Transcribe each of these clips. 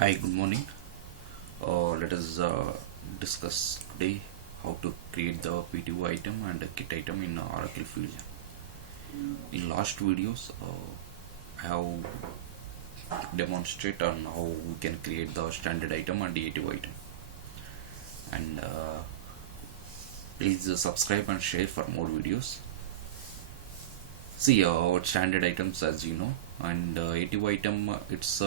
Hi, good morning. Let us discuss today how to create the PTO item and a KIT item in Oracle Fusion. In last videos, I have demonstrated on how we can create the standard item and the native item. And please subscribe and share for more videos. See, our standard items, as you know, and native item, it's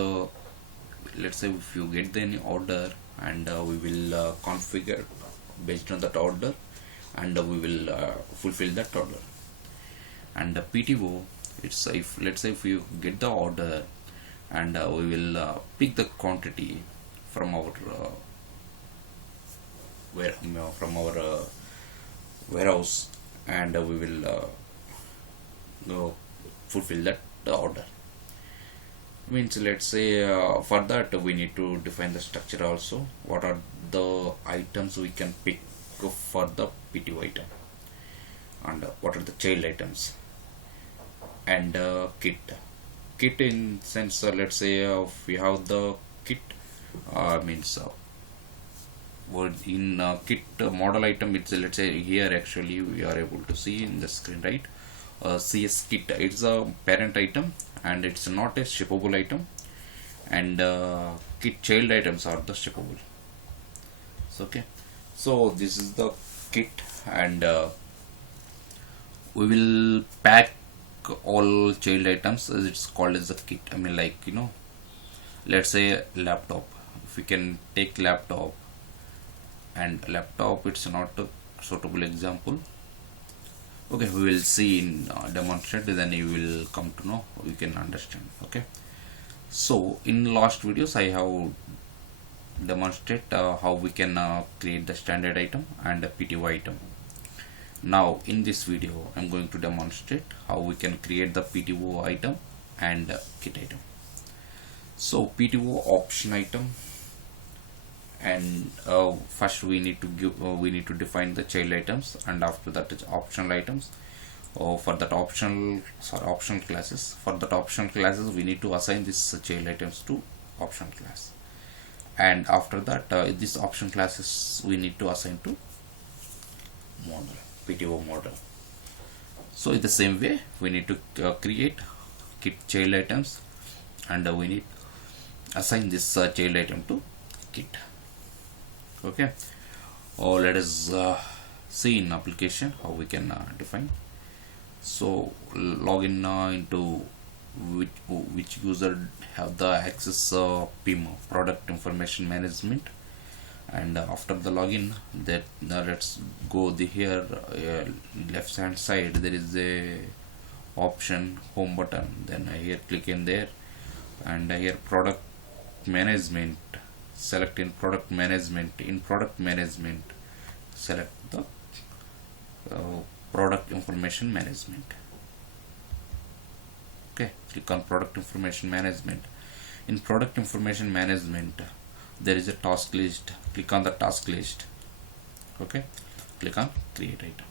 let's say if you get any order, and we will configure based on that order, and we will fulfill that order. And PTO, it's if let's say if you get the order, and we will pick the quantity from our warehouse, and we will go fulfill that order. Means, let's say for that we need to define the structure also. What are the items we can pick for the PTO item, and what are the child items, and kit in sense, let's say if we have the kit, means word in kit model item, it's let's say here actually we are able to see in the screen, right? CS kit, it's a parent item and it's not a shippable item, and kit child items are the shippable. So, okay, so this is the kit, and we will pack all child items as it's called as a kit. I mean, like, let's say laptop, if we can take laptop, and laptop, it's not a suitable example. Okay, we will see in demonstrate, then you will come to know, you can understand. Okay, so in last videos I have demonstrate how we can create the standard item and a PTO item. Now in this video I'm going to demonstrate how we can create the PTO item and kit item. So PTO option item, and first we need to define the child items, and after that it's optional items. For that optional classes, we need to assign this child items to optional class, and after that this option classes we need to assign to model, PTO model. So in the same way we need to create kit child items, and we need assign this child item to kit. Okay, let us see in application how we can define. So log in into which user have the access PIM, product information management, and after the login, that let's go here, left hand side there is a option home button, then here click in there, and here product management, select in product management. In product management, select the product information management. Okay, click on product information management. In product information management there is a task list, click on the task list. Okay, click on create item.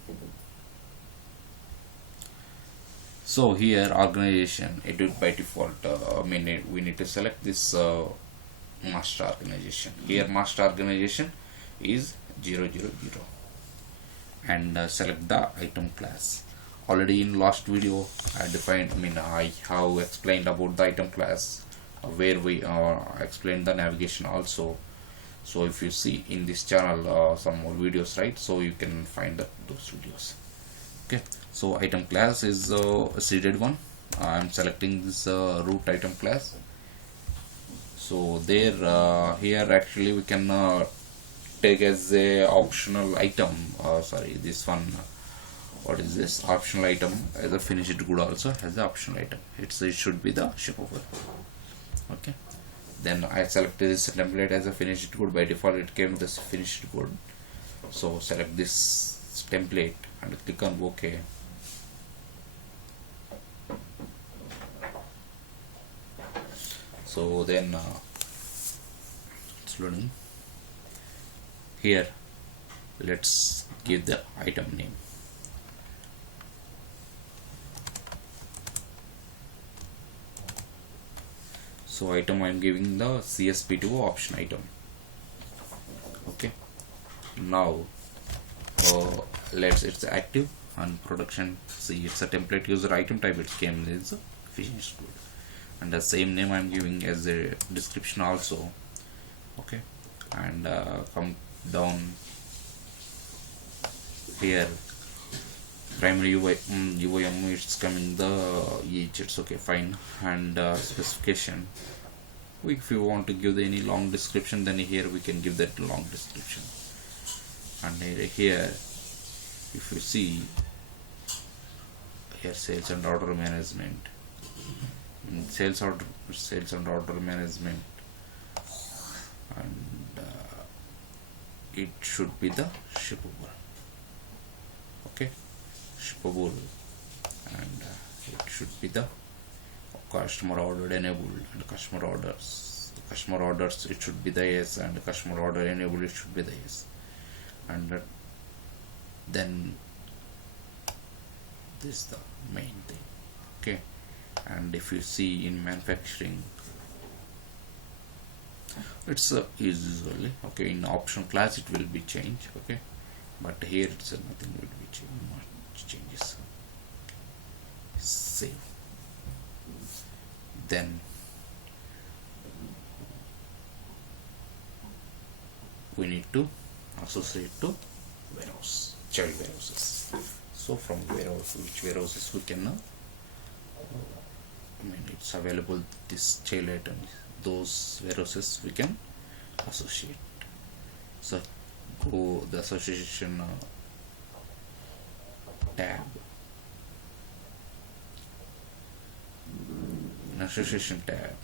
So here organization, it will by default we need to select this master organization. Here master organization is 000, and select the item class. Already in last video I have explained about the item class, where we explained the navigation also. So if you see in this channel some more videos, right, so you can find those videos. Okay, so item class is a seeded one. I am selecting this root item class. So there here actually we can take as a optional item, this one, what is this optional item, as a finished good also as the optional item. It should be the shippable. Okay, then I selected this template as a finished good. By default it came this finished good, so select this template and click on OK. So then it's loading. Here let's give the item name. So item I am giving the CSPTO option item. Okay, now it's active and production. See, it's a template user item type. It came as a finished good, and the same name I am giving as a description also. Okay, and come down here, primary UIM it's coming the each, it's okay, fine. And specification, if you want to give any long description, then here we can give that long description. And here if you see here, sales and order management, sales and order management, and it should be the shippable. Okay, shippable, and it should be the customer ordered enabled, and customer orders it should be the yes, and customer order enabled it should be the yes. And then this is the main thing. Okay, and if you see in manufacturing, it's usually okay, in option class it will be changed. Okay, but here it's nothing will be changed, much changes. Save. Then we need to associate to warehouse, child warehouses. So from warehouse, which warehouses we can it's available, this child item, those warehouses we can associate. So go the association tab, association tab,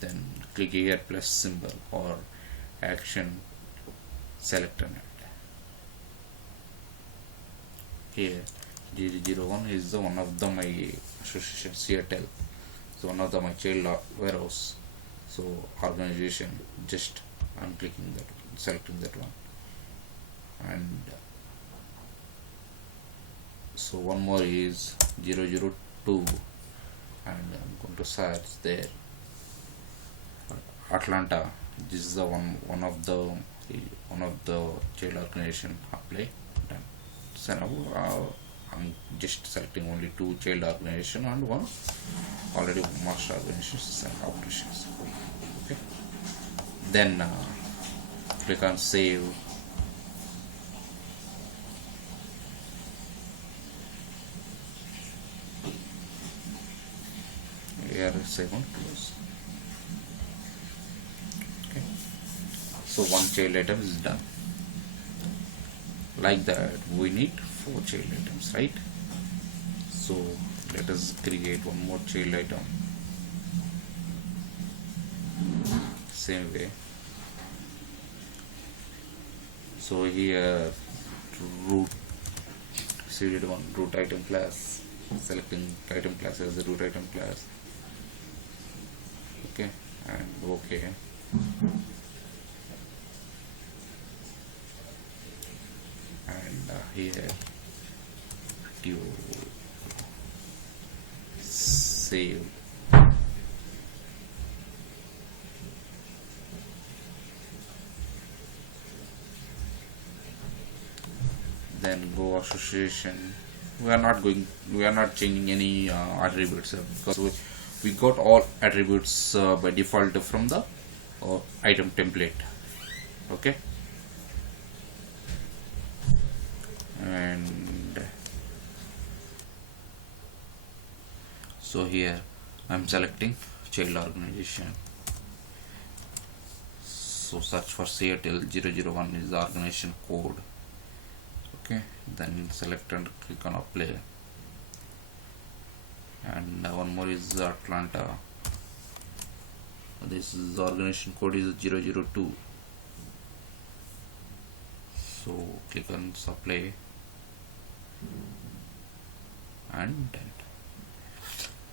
then click here plus symbol or action, select on it. Here 001 is the one of the my association Seattle, so one of the my child warehouse. So organization, just I'm clicking that one, selecting that one. And so one more is 002, and I'm going to search there Atlanta. This is the one of the child organization. Apply done. So now I'm just selecting only 2 child organization and 1 already master organizations and operations. Okay, then click on save. Here save and close. Okay, so 1 child item is done. Like that we need 4 child items, right? So let us create one more child item. Same way. So here root, seeded one, root item class, selecting item class as the root item class. Okay, and okay. And here PTO save. Then go association. We are not changing any attributes because we got all attributes by default from the item template. Okay, and so here I'm selecting child organization. So search for Seattle 001 is the organization code. Okay, then select and click on apply. And one more is Atlanta. This is the organization code is 002. So click on apply and done.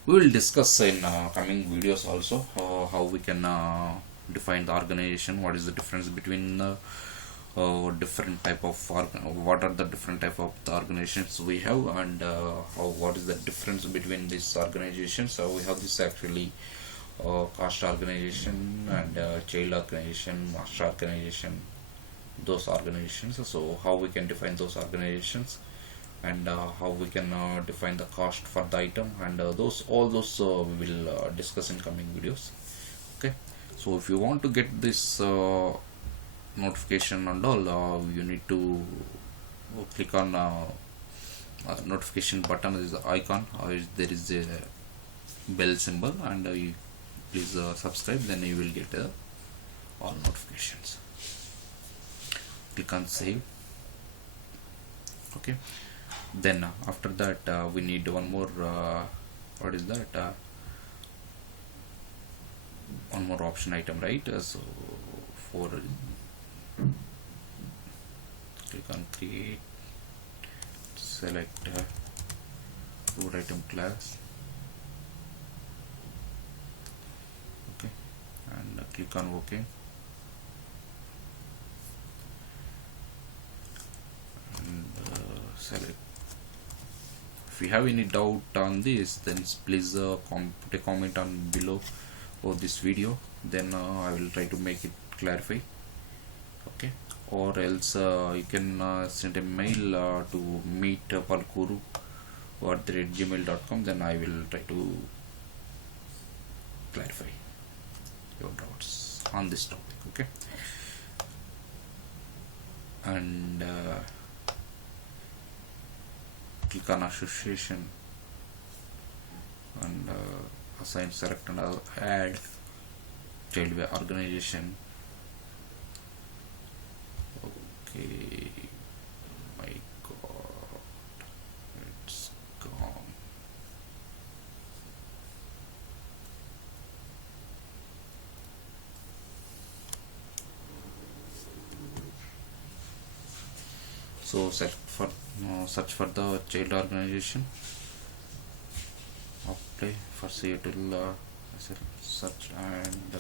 We will discuss in coming videos also how we can define the organization, what is the difference between different type of what are the different type of the organizations we have, and what is the difference between these organizations. So we have this actually cost organization and child organization, master organization, those organizations. So how we can define those organizations, and how we can define the cost for the item, and those all those we will discuss in coming videos. Okay, so if you want to get this notification and all, you need to click on notification button. Is the icon, or there is a bell symbol, and you please subscribe, then you will get all notifications. Click on save. Okay, then after that we need one more what is that, one more option item, right? So for click on create, select root item class. Okay, and click on OK, and select. If you have any doubt on this, then please put a comment on below of this video, then I will try to make it clarify. Okay, or else you can send a mail to meetpalkuru@gmail.com, then I will try to clarify your doubts on this topic. Okay, and click on association, and assign, select, and add child organization. Okay, my god, it's gone. So search for the child organization, apply for Seattle, search, and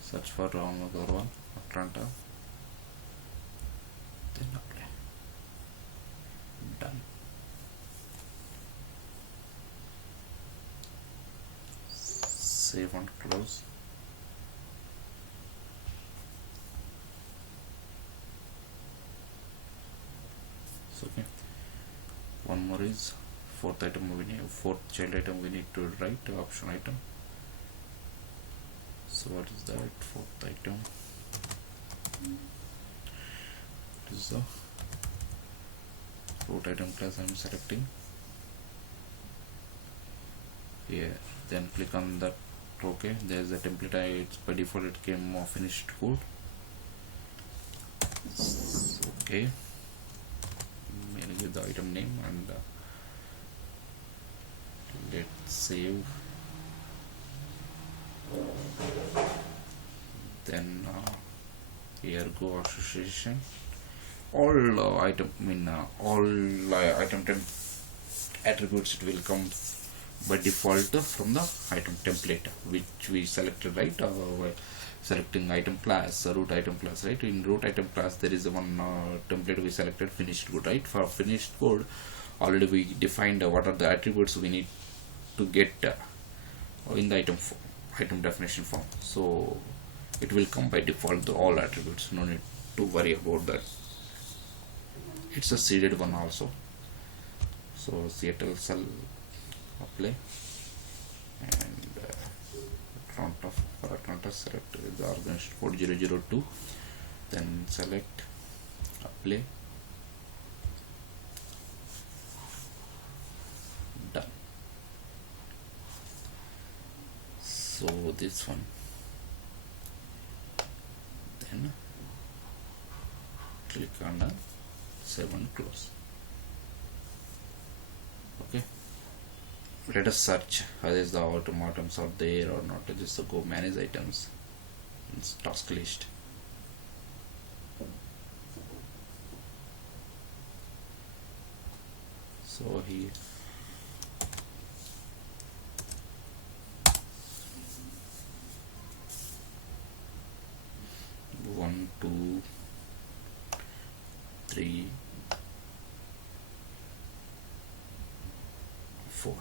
search for another one, Atlanta, then apply. Done. Save and close. Okay, one more is fourth child item we need to write option item. So what is that? Fourth item is the root item class. I am selecting here, then click on that. Okay, there is a template. It's by default it came finished code. Okay, give the item name, and let's save. Then here go association, all item temp attributes, it will come by default from the item template which we selected, right? Selecting item class, root item class, right? In root item class there is one template we selected, finished code, right? For finished code already we defined what are the attributes we need to get in the item definition form, so it will come by default all attributes, no need to worry about that. It's a seeded one also. So Seattle cell, apply, and for Atlanta select the organization code 002, then select, apply, done. So this one, then click on the save and close. Okay, let us search whether the item items are there or not. Just go manage items, it's task list. So here one, two, three, 4.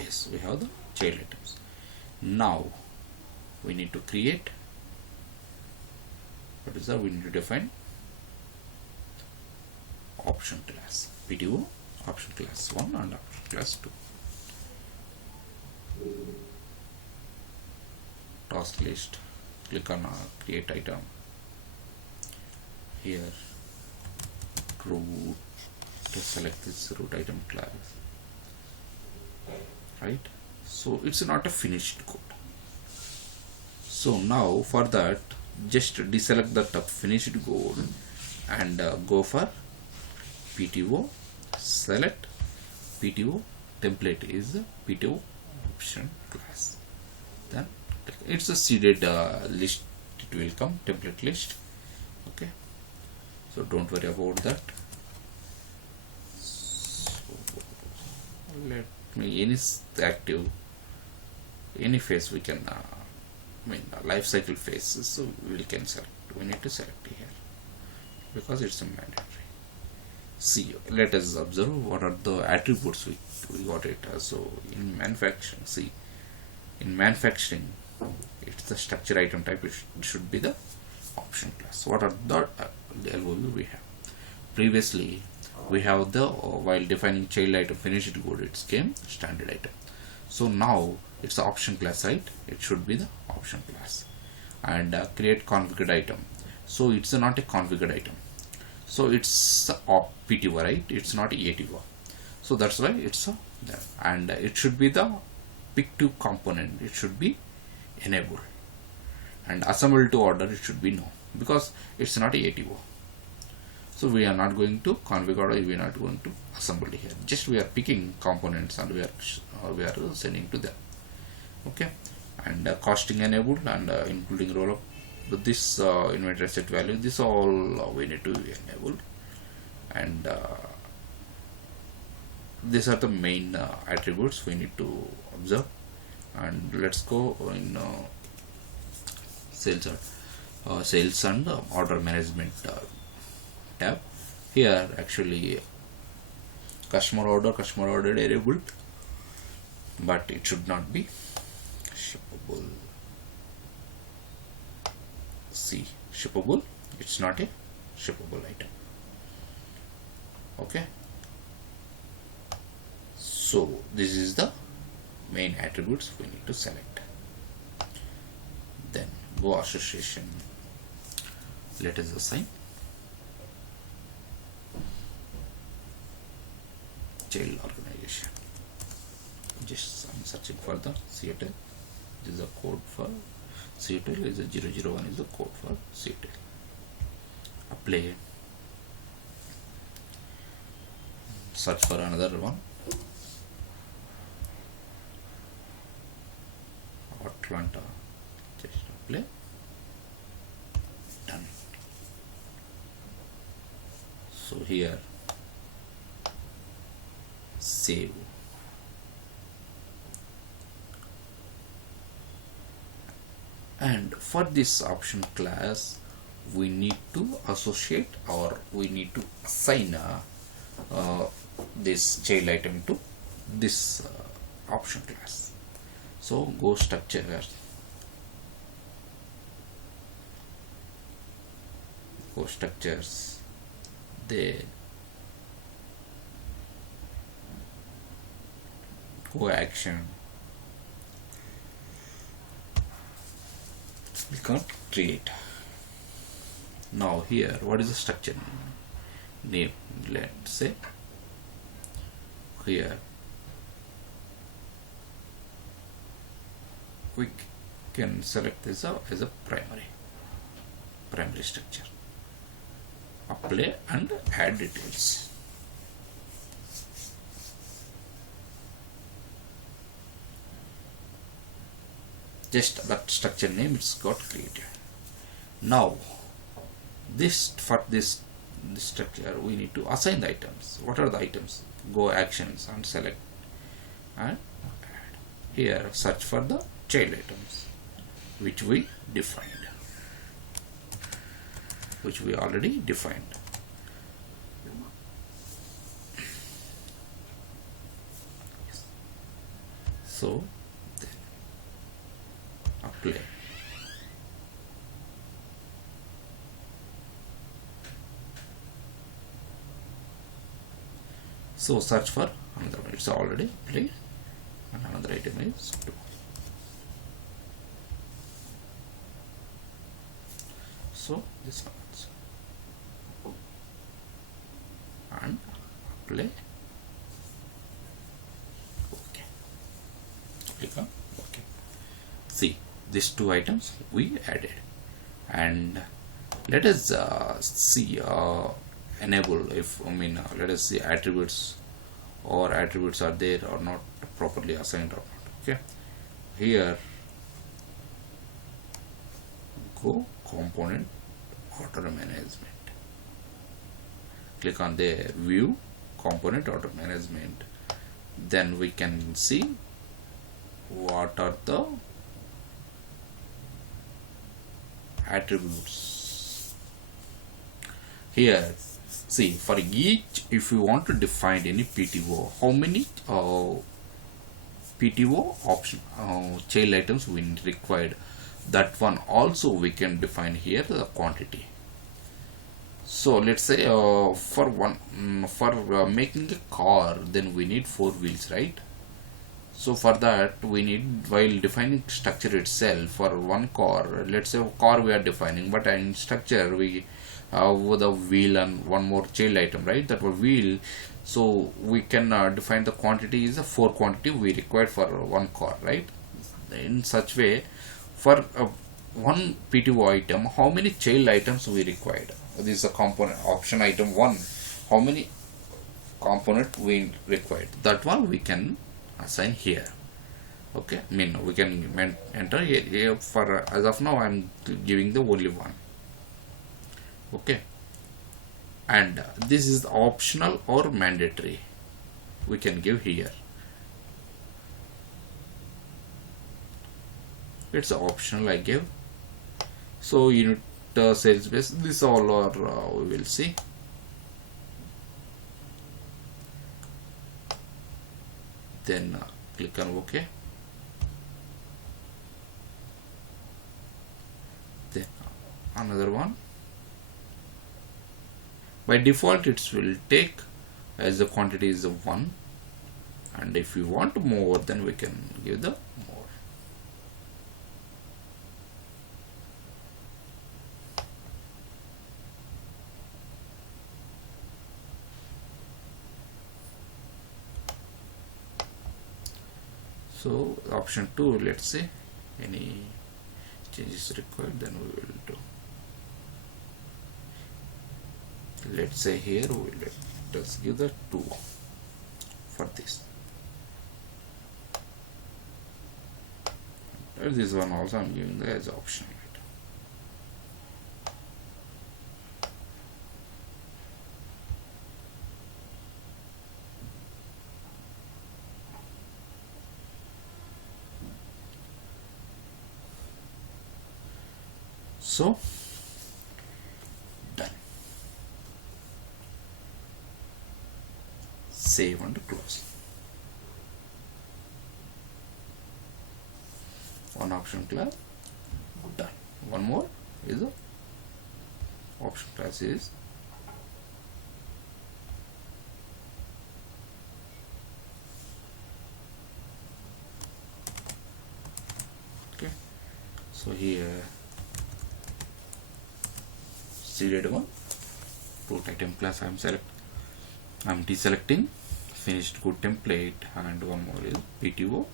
Yes, we have the child items. Now we need to create, what is that, we need to define option class, PTO option class 1 and option class 2. Task list, click on create item. Here root, to select this root item class, right? So it's not a finished code. So now for that, just deselect that finished code and go for PTO, select PTO template is PTO option class. Then it's a seeded list, it will come template list. Okay, so don't worry about that. So let me, any active, any phase we can life cycle phases, so we can select, we need to select here because it's a mandatory. See, let us observe what are the attributes we got it. So in manufacturing, see, in manufacturing it's the structure item type, it should be the option class. What are the LOU we have? Previously we have the while defining child item finished code, it came standard item. So now it's the option class, right? It should be the option class. And create configured item, so it's not a configured item, so it's PTO, right? It's not ATO, so that's why it's there. And it should be the pick to component, it should be enabled, and assemble to order, it should be no, because it's not a ATO. So we are not going to configure, we are not going to assemble here, just we are picking components and we are sending to them. Okay, and costing enabled, and including roll up this inventory set value, this all we need to enable. And these are the main attributes we need to observe. And let's go in sales and order management tab. Here actually customer order enabled, but it should not be shippable. See, shippable, it's not a shippable item. Okay, so this is the main attributes we need to select. Then go association, let us assign child organization. Just I'm searching for the Seattle. This is a code for Seattle, is a 001 is the code for Seattle. Apply, search for another one, Atlanta, just apply, done. So here save, and for this option class we need to associate, or we need to assign this child item to this option class. So go structures, then go action, click on create. Now here what is the structure name? Let's say here we can select this as a primary structure. Apply and add details. Just that structure name, it's got created. Now for this structure we need to assign the items. What are the items? Go actions and select and add. Here search for the child items which we already defined. So then apply. So search for another one. It's already played, and another item is 2. So this one also. And apply. Okay. Click on OK. See, these 2 items we added, and let us see enable if let us see attributes are there or not, properly assigned or not. Okay, here go component order management, click on the view component order management, then we can see what are the attributes. Here, see, for each, if you want to define any PTO, how many PTO option child items we required, that one also we can define here the quantity. So let's say for making a car, then we need 4 wheels, right? So for that we need, while defining structure itself, for one car, let's say car we are defining, but in structure we with a wheel and one more child item, right? That was wheel. So we can define the quantity is a 4 quantity we required for one car, right? In such way, for one PTO item, how many child items we required? This is a component option item 1. How many component we required? That one we can assign here. Okay, we can enter here. For as of now, I'm giving the only one. Okay, and this is optional or mandatory, we can give here. It's optional, I give. So unit sales base, this all are we will see. Then click on OK. Then another one. By default, it will take as the quantity is 1, and if you want more, then we can give the more. So option 2, let's say any changes required, then we will do. Let's say here we let us give the 2 for this. And this one also I'm giving the as option. So done. Save and close. One option class done. One more is the option class is okay. So here seeded one root item class I'm deselecting finished good template, and one more is PTO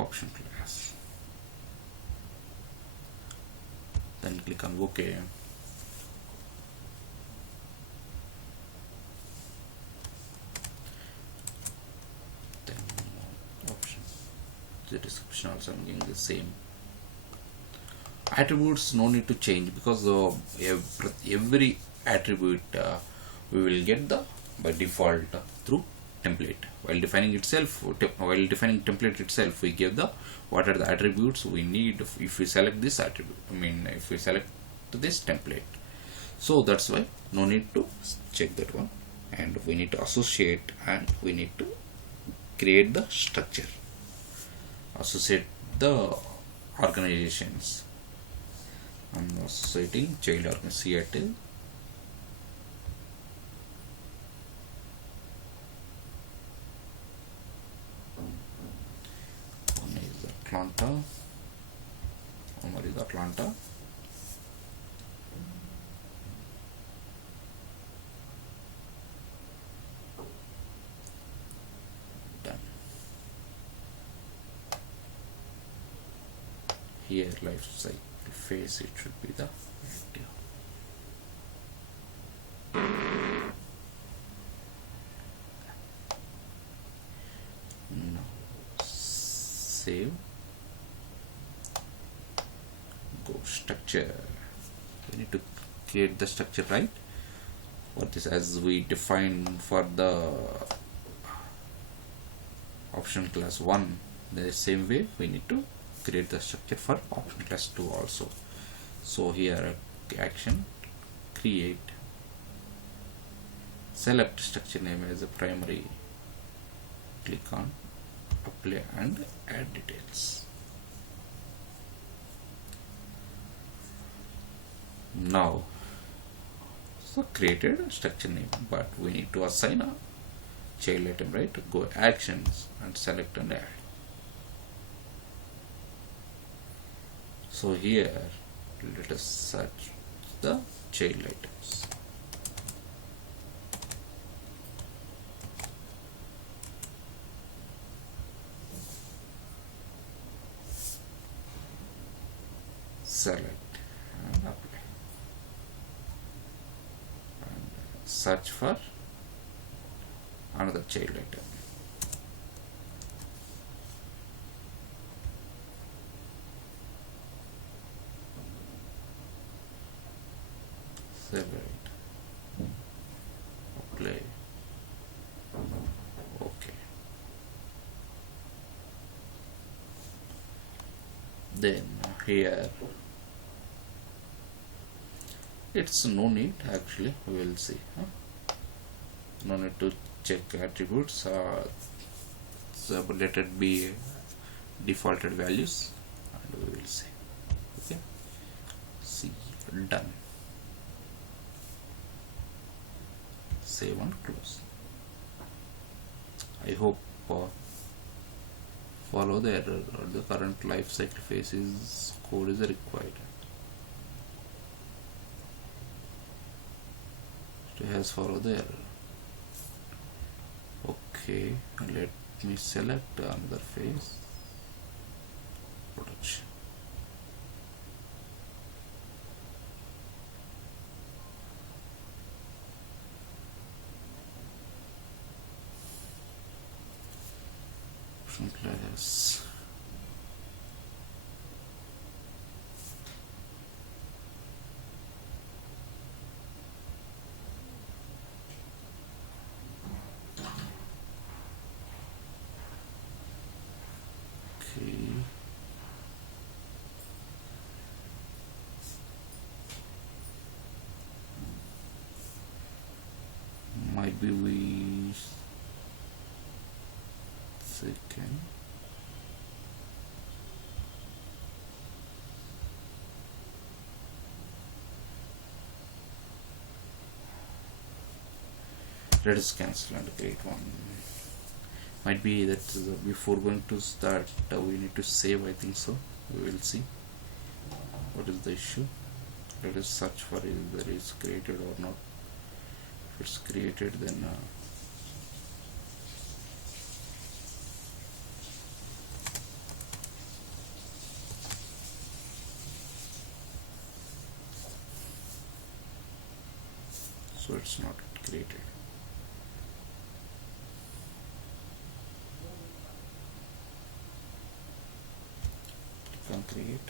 option class. Then click on OK. Then option, the description also I'm giving the same. Attributes no need to change, because every attribute we will get the by default through template. While defining template itself, we give the what are the attributes we need if we select this attribute. If we select this template. So that's why no need to check that one, and we need to associate and we need to create the structure, associate the organizations. I'm associating child organization Seattle. One is Atlanta. One is Atlanta. Done. Here life cycle phase, it should be the active. Now save, go structure. We need to create the structure, right? For this, as we defined for the option class 1, the same way we need to create the structure for option class 2 also. So here action, create, select structure name as a primary, click on apply and add details. Now so created structure name, but we need to assign a child item, right? Go actions and select and add. So here let us search the child items. Select and apply and search for another child item. Select, apply, okay. Then here it's no need, actually we will see, no need to check attributes, so let it be defaulted values and we will see. Okay, see, done. Save and close. I hope follow the error, or the current life cycle phase is code is required. It has followed the error. Okay, let me select another phase, production. Option class. Might be we second. Let us cancel and create one. Might be that before going to start we need to save, I think so. We will see what is the issue. Let us search for if there is created or not. If it's created, then so it's not created. Click on create.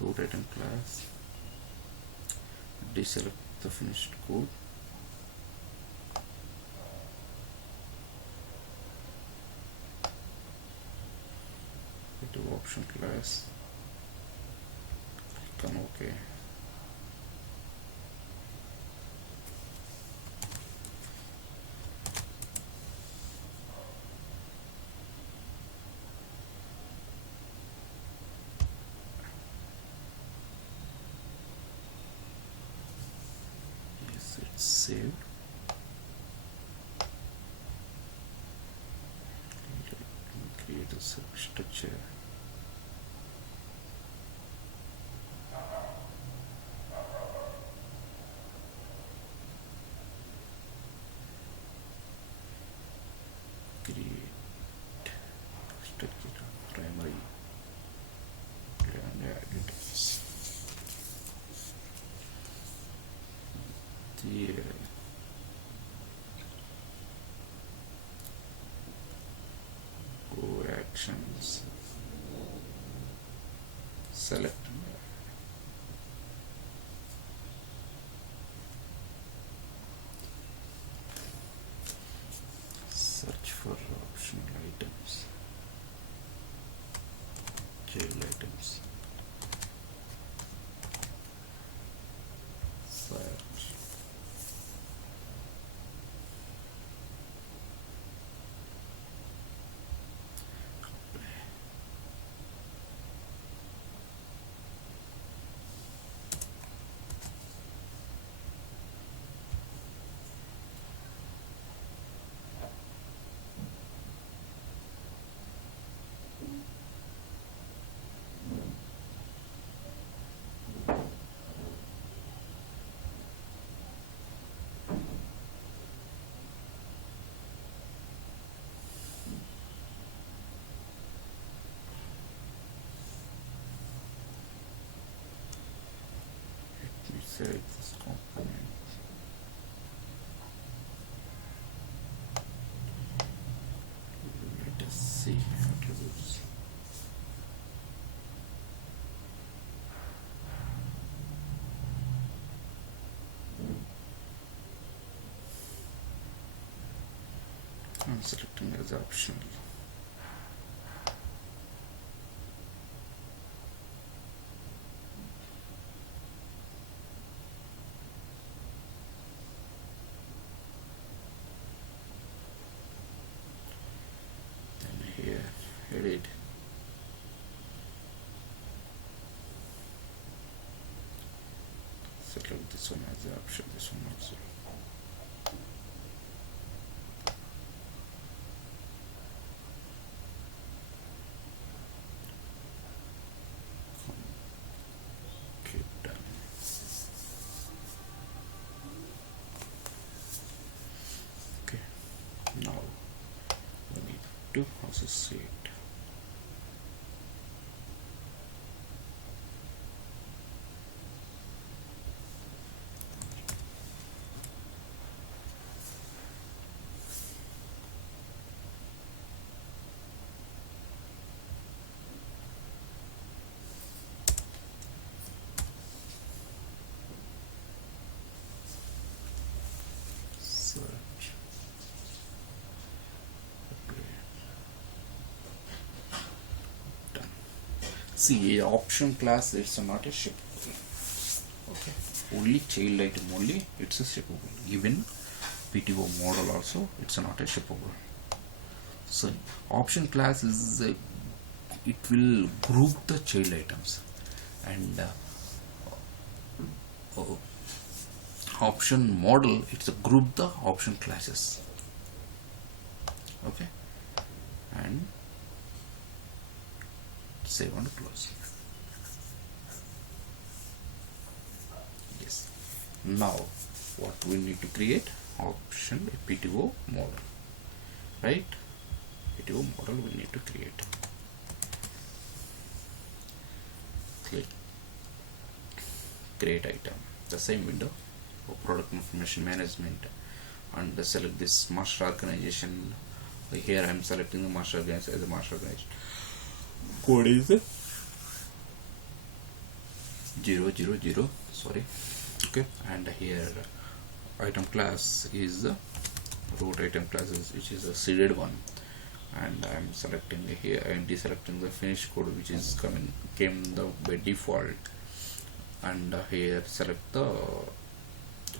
Root item class, deselect the finished code, PTO option class, click on OK. save. Create a substructure. Create structure primary and editors. The go actions select search for optional items, child items, search. Let me select this component. Let us see attributes. I'm selecting as optional. Then here, edit. Select this one as the option, this one also. Okay, done. Okay, now we need to associate. Search. Done. See, option class, it's not a shippable. Okay, only child item only, it's a shippable. Even PTO model also, it's not a shippable. So option class is it will group the child items, and option model, it's a group the option classes. Okay, and save and close. Yes, now what we need to create? Option PTO model, right? PTO model we need to create. Click create item, the same window for product information management, and select this master organization. Here I am selecting the master organization as a master organization. Code is 000, sorry. Okay, and here item class is root item classes, which is a seeded one, and I am selecting here and deselecting the finish code, which is came by default, and here select the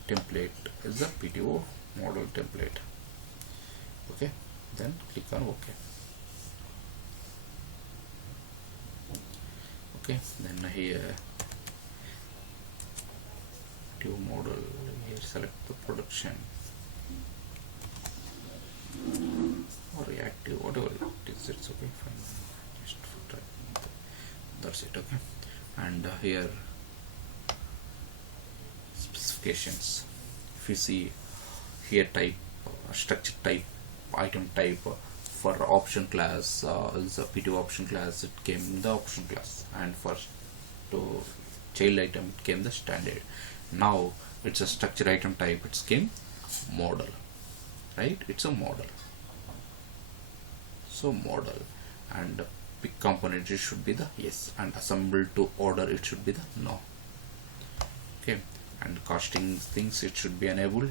template is the PTO model template. Okay, then click on OK. Okay, then here PTO model, here select the production or reactive, whatever it is, it's okay, fine. Just for type. That's it, okay. And here specifications, if you see here, type structure type, item type, for option class is a PTO option class, it came in the option class, and for to child item it came the standard. Now it's a structure item type, it came model, right? It's a model. So model, and pick component, it should be the yes, and assemble to order, it should be the no. Okay, and costing things, it should be enabled.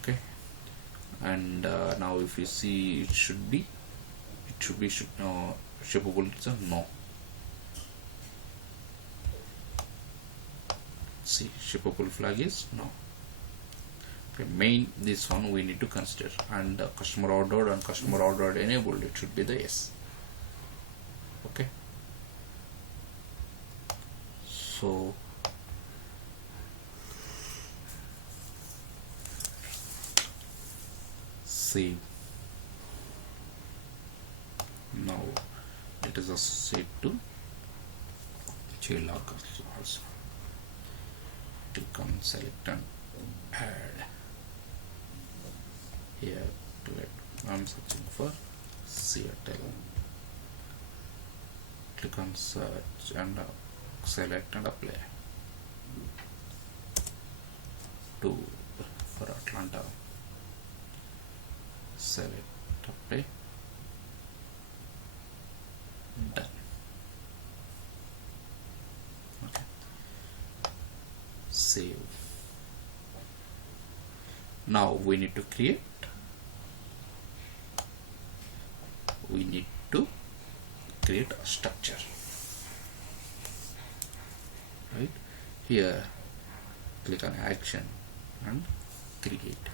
Okay, and now if you see, it should be shippable, it's a no. See, shippable flag is no. Okay, main, this one we need to consider, and customer ordered and customer ordered enabled, it should be the yes. Okay, so save. Now it is associated to child also. Click on select and add. Here I'm searching for Seattle. Click on search and select and apply. 2 for Atlanta. Select, apply, done. Okay, save. Now we need to create, a structure, right? Here click on action and create.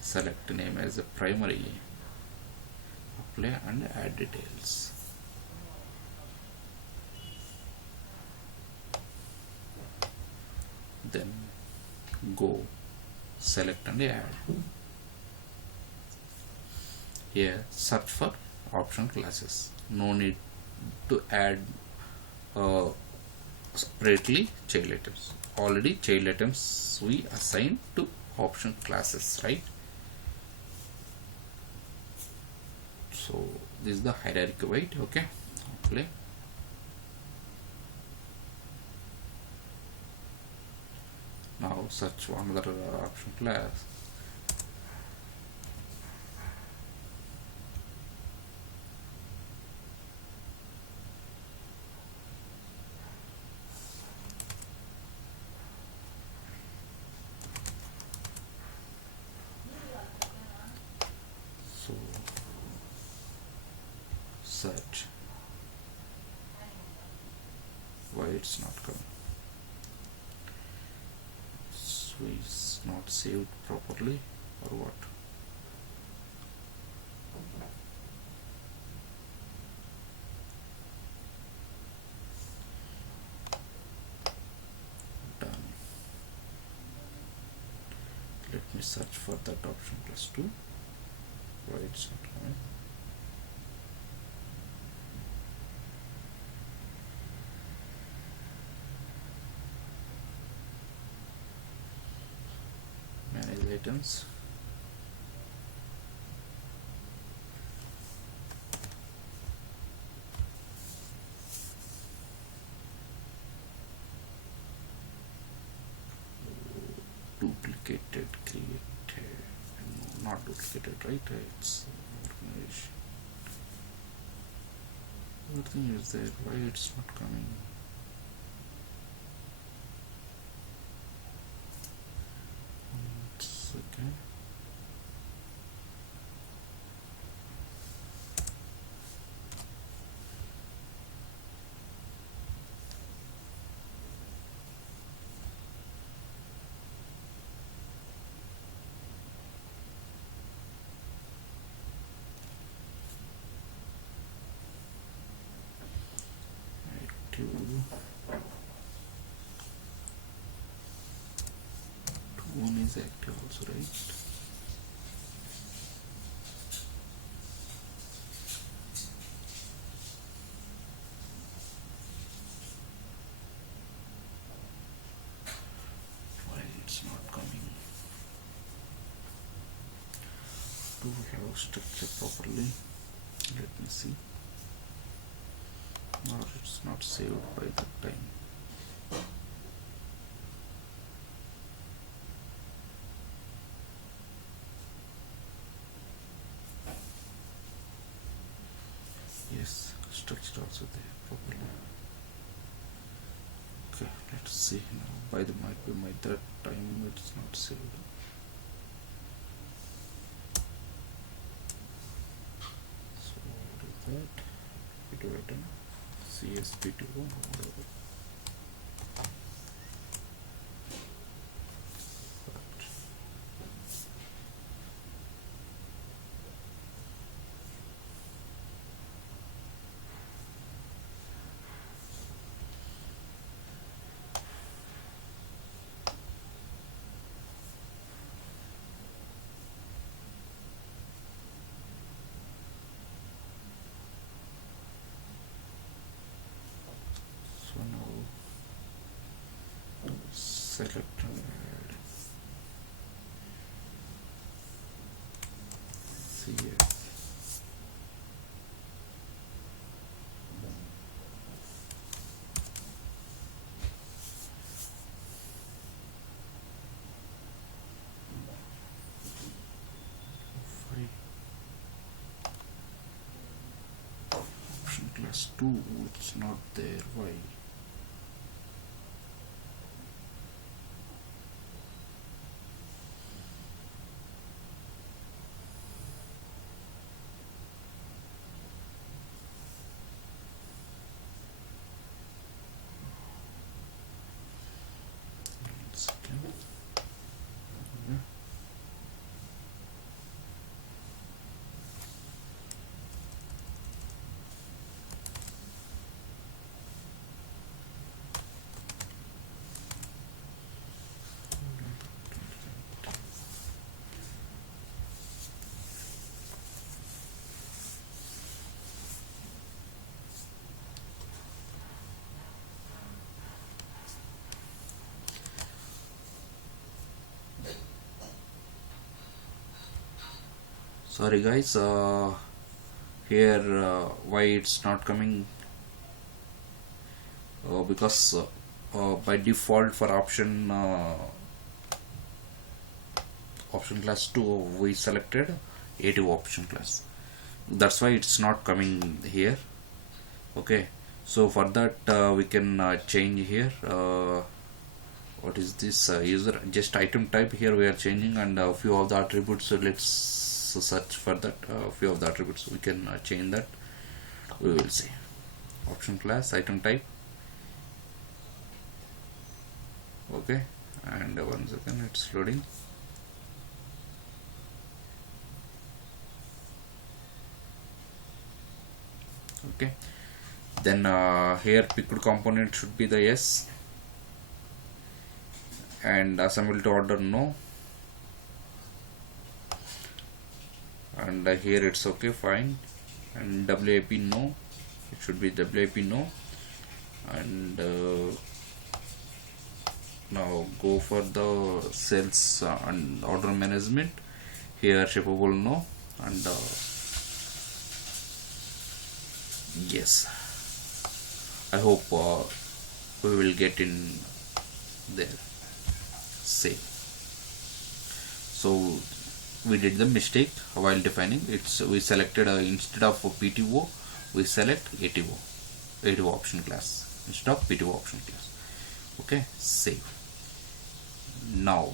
Select name as a primary, apply and add details. Then go select and add. Here search for option classes. No need to add separately child items. Already child items we assigned to option classes, right? So this is the hierarchy, right? Okay, apply. Now search for another option class. So search. Why it's not coming? So it's not saved properly or what? Done. Let me search for that option class too. Why it's not coming? Manage items. Duplicated, created, no, not duplicated, right? It's organization. Everything is there. Why it's not coming? It's okay. one is active also, right? Why it's not coming? Do we have structure properly? Let me see. Or it's not saved by that time. Yes, structure also there properly. Okay, let's see now. By the might be my that time it's not saved. So what is that? PTO item, CSPTO, whatever. So now select and add CS. Option class 2, it's not there. Why? One second. Yeah. Sorry guys, here why it's not coming, because by default for option class 2 we selected ATO option class, that's why it's not coming here. Okay, so for that we can change here. What is this user just item type? Here we are changing, and a few of the attributes, so let's search for that. Few of the attributes we can change that. We will see. Option class, item type. Okay, and one second, it's loading. Okay, then here picked component should be the yes, and assemble to order no, and here it's okay, fine, and WAP no, it should be WAP no, and now go for the sales and order management. Here shippable no, and yes. I hope we will get in there. Save. So we did the mistake while defining. We selected instead of PTO we select ATO option class instead of PTO option class. Okay, save. Now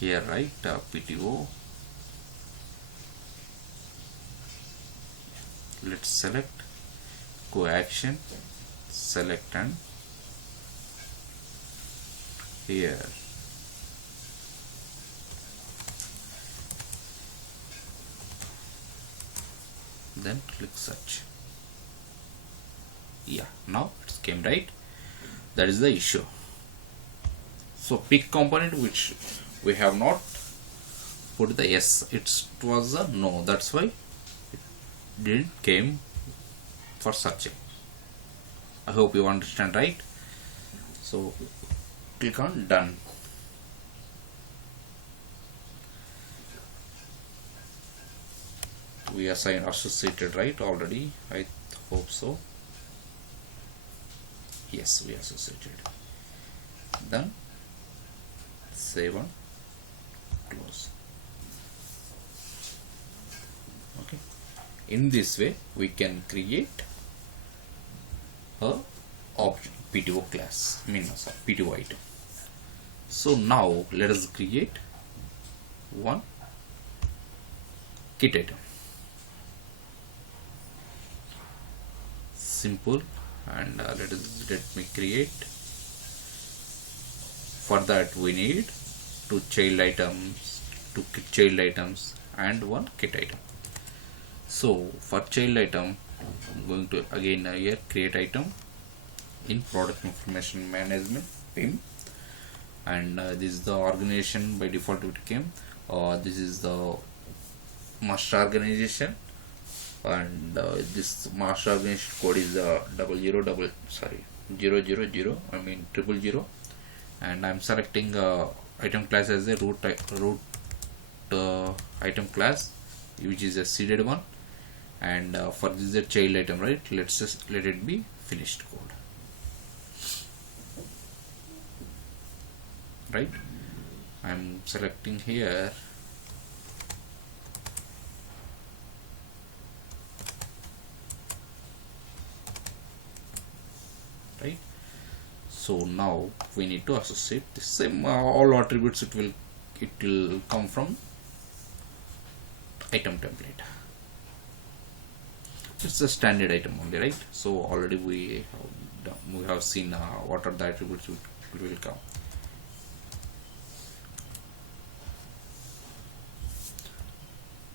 here write PTO. Let's select, go action, select, and here then click search. Yeah, now it came, right? That is the issue. So pick component which we have not put the yes, it was a no, that's why it didn't came for searching. I hope you understand, right? So click on done. We assign associated, right? Already, I hope so. Yes, we associated. Then save and close. Okay, in this way we can create a option PTO class, PTO item. So now let us create one kit item. Simple, and let me create. For that we need two child items and one kit item. So for child item, I'm going to again here create item in product information management PIM, and this is the organization. By default it came. This is the master organization, and this master organization code is 000, and I'm selecting item class as a root item class, which is a seeded one, and for this is a child item, right? Let's just let it be finished code, right? I'm selecting here right. So now we need to associate the same all attributes. It will come from item template. It's a standard item only, right? So already we have seen what are the attributes which will come.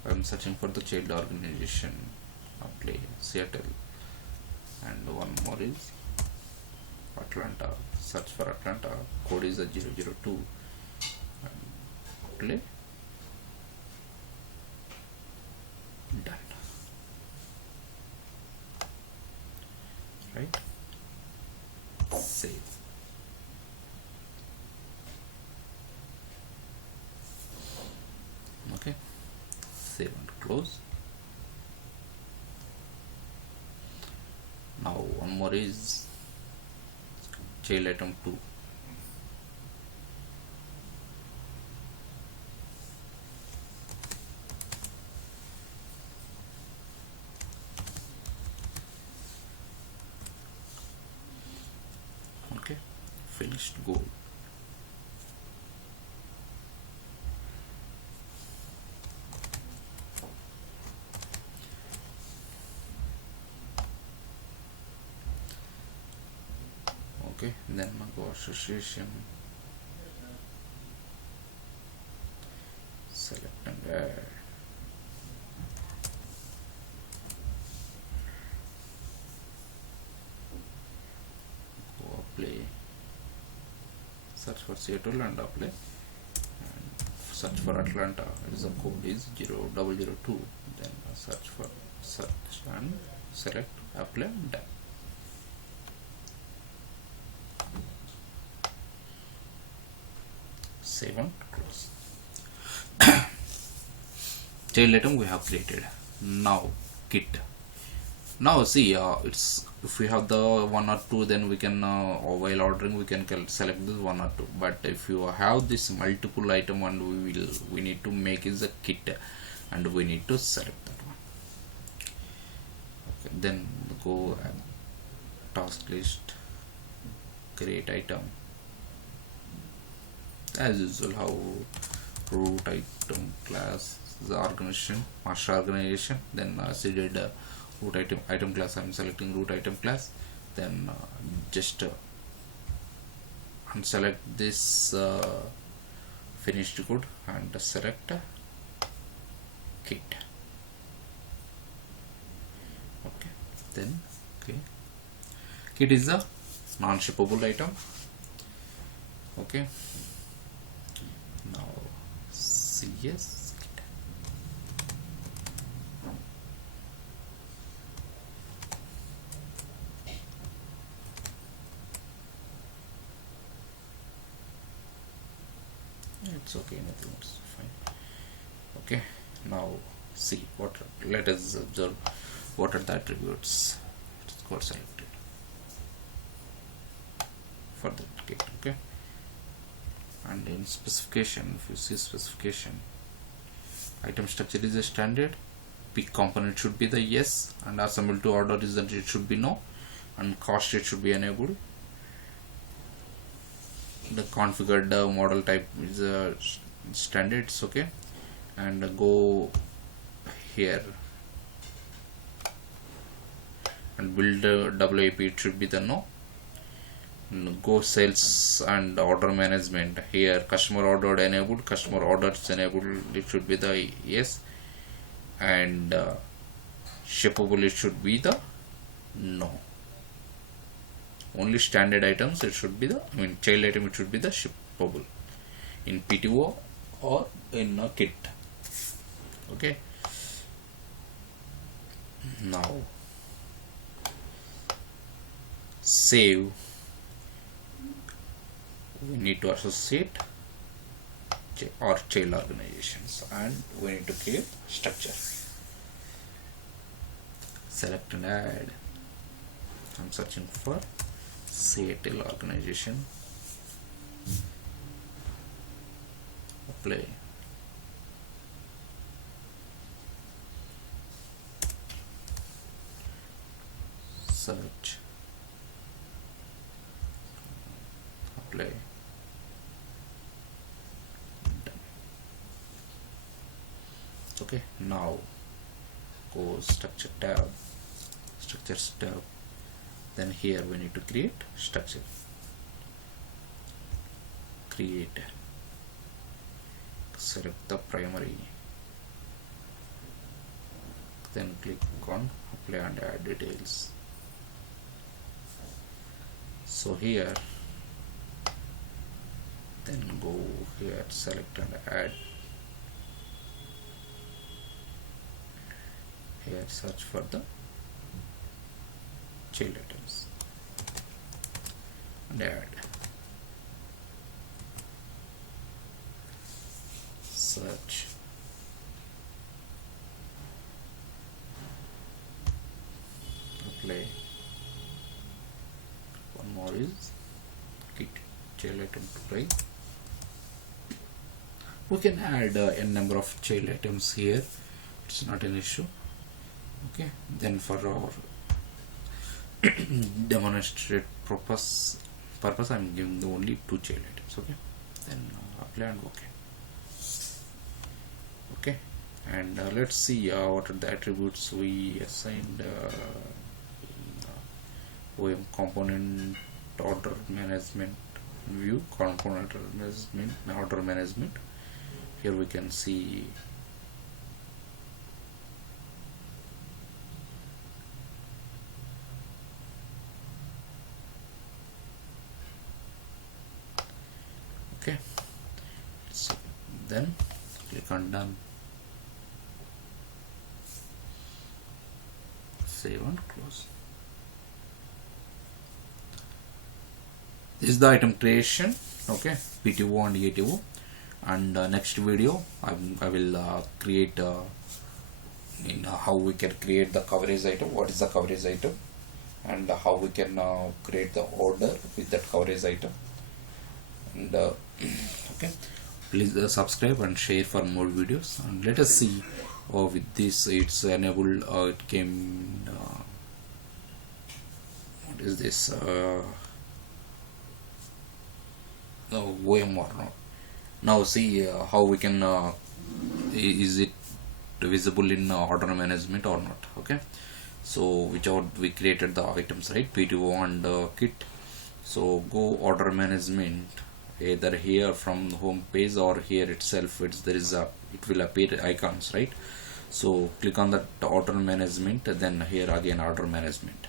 I'm searching for the child organization, apply Seattle, and one more is Atlanta. Search for Atlanta, code is a 002, and play. Done. Right? Save. Okay. Save and close. Now one more is child item 2. Okay, finished, go. Okay, then go association, select and add. Go apply, search for Seattle and apply, and search for Atlanta, the code is 002, then search and select, apply, done. Save and close. Child item we have created. Now kit. Now see, it's if we have the 1 or 2, then we can while ordering we can select this 1 or 2. But if you have this multiple item, and we need to make is a kit, and we need to select that one. Okay, then go task list, create item. As usual, how root item class, the organization, master organization, then seeded root item class. I'm selecting root item class, then just unselect this finished code and select kit. Okay, then okay, KIT is a non-shippable item. Okay, now CS KIT. It's okay, nothing is fine. Okay, now see what, let us observe what are the attributes. It's got selected for the KIT. Okay, and in specification, if you see specification, item structure is a standard, pick component should be the yes, and assemble to order is that it should be no, and cost it should be enabled. The configured model type is a standards. Okay, and go here and build a WAP, it should be the no. And go sales and order management, here customer ordered enabled, customer orders enabled, it should be the yes, and shippable it should be the no. Only standard items it should be the, child item it should be the shippable in PTO or in a KIT. Okay, now save. We need to associate or child organizations, and we need to create structure. Select and add. I'm searching for Seattle organization. Apply. Search. Apply. Done. Okay, now go structure tab, structures tab, then here we need to create structure. Create, select the primary, then click on apply and add details. So here, then go here, select and add. Here search for the child items and add. Search. Apply. One more is KIT child item to try. We can add n number of child items here, it's not an issue. Okay, then for our demonstrate purpose I'm giving the only 2 child items. Okay, then apply and OK. Okay, and let's see what are the attributes we assigned. OM component order management view, component order management. Here we can see okay, so then click on done, save and close. This is the item creation. Okay, PTO and ATO, and next video I will create how we can create the coverage item, what is the coverage item, and how we can create the order with that coverage item. And okay, please subscribe and share for more videos, and let us see with this it's enabled. It came what is this OM or not. Now see how we can is it visible in order management or not. Okay, so whichever we created the items, right, PTO and KIT. So go order management, either here from the home page or here itself. It will appear icons, right? So click on that order management, then here again order management.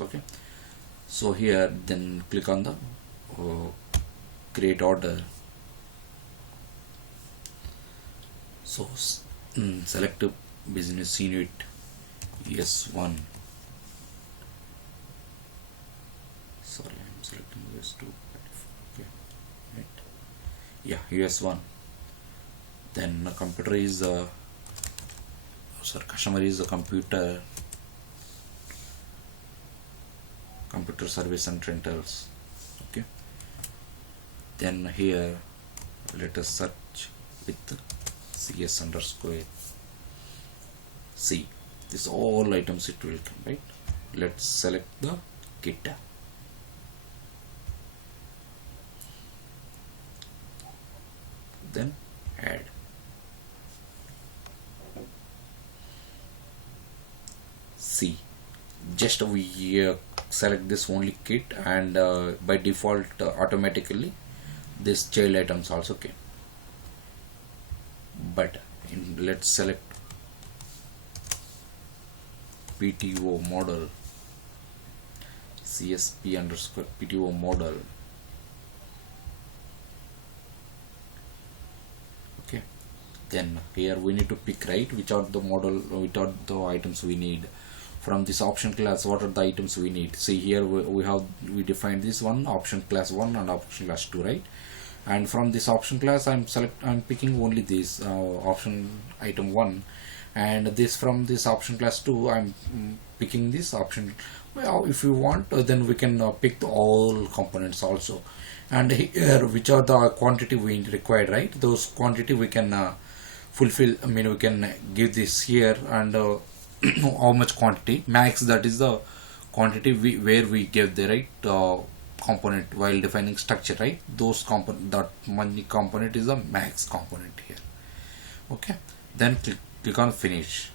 Okay, so here then click on the create order. So select a business unit US1. Sorry, I'm selecting US2. Okay, right. Yeah, US1. Then the computer is customer is a computer service and rentals. Okay, then here let us search with CS underscore C. This all items it will come, right? Let's select the kit. Then add. See, just we select this only kit, and by default automatically this child items also came. But let's select PTO model, CSP underscore PTO model. Okay, then here we need to pick, right, which are the model, which are the items we need. From this option class, what are the items we need? See here we defined this one, option class 1 and option class 2, right? And from this option class I'm picking only this option item 1, and this from this option class 2 I'm picking this option. Well, if you want then we can pick the all components also, and here which are the quantity we required, right? Those quantity we can fulfill. I mean, we can give this here, and how much quantity max, that is the quantity where we give the right component while defining structure, right? Those component, that money component is the max component here. Okay, then click on finish.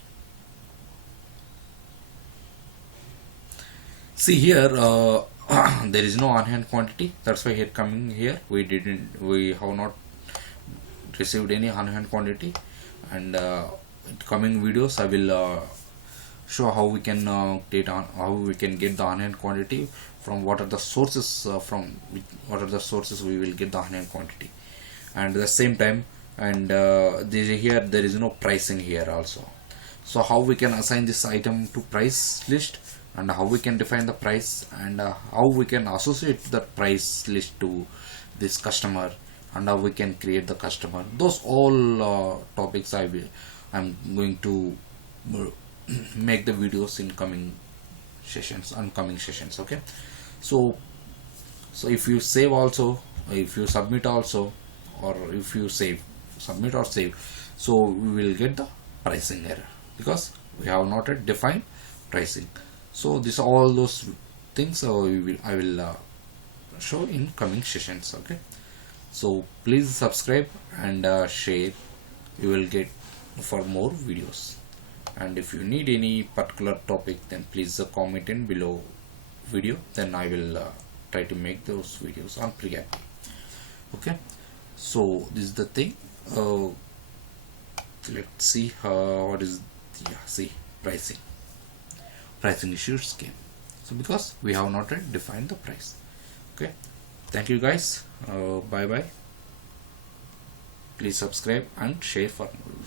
See here there is no on hand quantity, that's why here coming here we have not received any on hand quantity. And in coming videos I will show how we can how we can get the on hand quantity, from what are the sources, what are the sources we will get the on hand quantity. And at the same time, and here there is no pricing here also. So how we can assign this item to price list, and how we can define the price, and how we can associate that price list to this customer, and how we can create the customer. Those all topics I'm going to make the videos in coming sessions. Okay, so if you save also, if you submit also, or if you submit or save, so we will get the pricing error because we have not yet defined pricing. So this all those things I will show in coming sessions. Okay, so please subscribe and share, you will get for more videos. And if you need any particular topic, then please comment in below video, then I will try to make those videos on pre-app. Okay, so this is the thing. Let's see what is, yeah, see, pricing issues came, so because we have not yet defined the price. Okay, thank you guys, bye bye. Please subscribe and share for more.